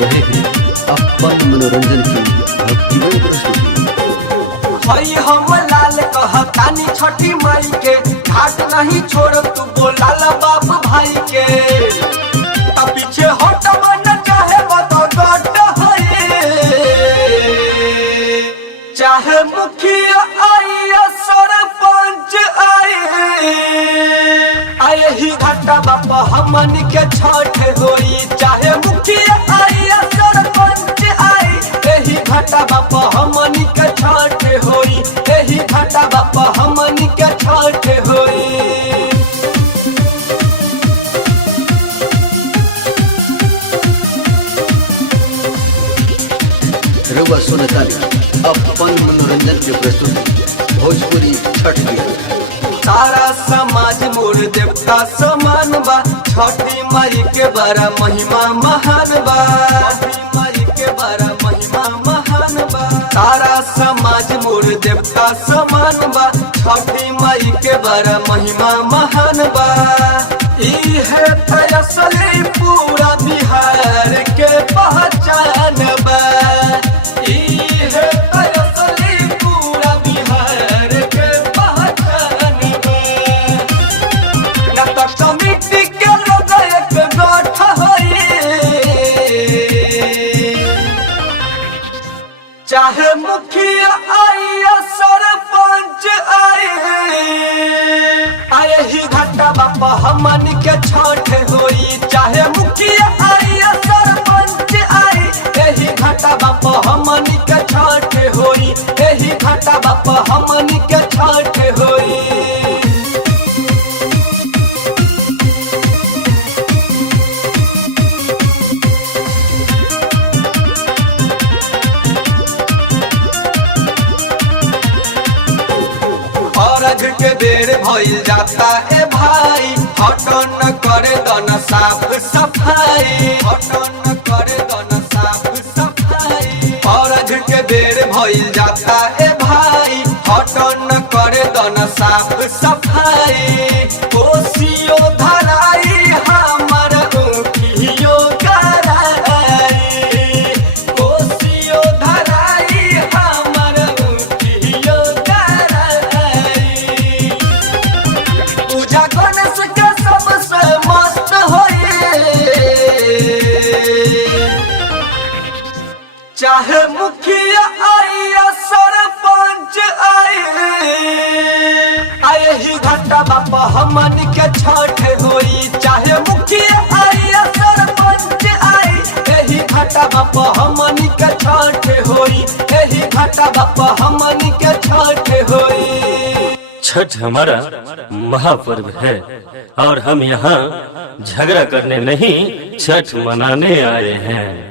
रहे हैं अपन मनोरंजन की भक्तिमय प्रस्तुति। हई हम लाल कहतानी छठी माई के घाट नहीं छोड़ तू बोलाल बाप भाई के पीछे हट मन चाहे बदगट चाहे मुखिया आई सरपंच आए ही घाटा बापा हमन के छठ होई चाहे मुखिया आई सरपंच आई यही घाटा बापा हमन के छठ होई यही घाटा बापा हमन के छठ होई। रउआ सुनतानी अपन मनोरंजन की प्रस्तुति भोजपुरी छठ गीत। सारा समाज मोर देवता समान बा छठी माई के बड़ा महिमा महान बा छठी माई के बड़ा महिमा महान बा सारा समाज मोर देवता समान बा छठी माई के बड़ा महिमा महान बा ई है असली पूरा बिहार के पहचान बा ई है असली पूरा बिहार के पहचान बा न कमिटी के लोग एकजुट होई चाहे मुखिया आई सरपंच आई ही घाटा बापा हमन के छठ होई चाहे मुखिया आई सरपंच आई यही घाटा बापा हमन के छठ होई यही घाटा बापा हमन के छठ होई। औरज के बेर भइल जाता ए भाई हटन करे दन साफ सफाई हटन करे दन साफ सफाई औरज के बेर भइल जाता ए भाई हटन करे दन साफ सफाई कोसियो धराई हमर उठियो कराई कोसियो धराई हमर उठियो पूजा गणेश के सबसे मस्त होई चाहे मुखिया आई सरपंच आई ही घाटा बापा हमन के छठ होई चाहे मुखिया आई सरपंच आई यही घाटा बापा हमन के छठ होई यही घाटा बापा हमन के छठ होई। छठ हमारा महापर्व है और हम यहाँ झगड़ा करने नहीं छठ मनाने आए हैं।